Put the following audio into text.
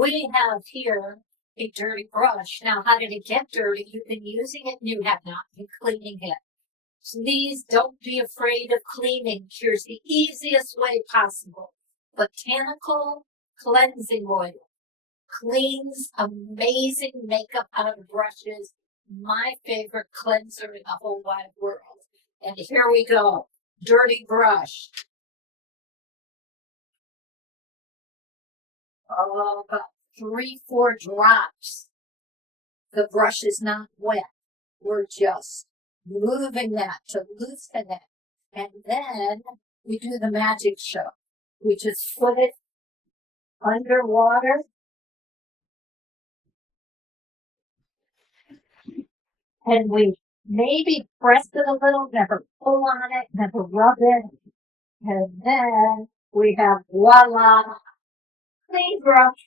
We have here a dirty brush. Now, how did it get dirty? You've been using it and you have not been cleaning it. Please don't be afraid of cleaning. Here's the easiest way possible. Botanical cleansing oil cleans amazing makeup out of brushes. My favorite cleanser in the whole wide world. And here we go. Dirty brush. Oh, about 3-4 drops. The brush is not wet. We're just moving that to loosen it. And then we do the magic show. We just put it underwater. And we maybe press it a little, never pull on it, never rub it. And then we have voila, clean brush.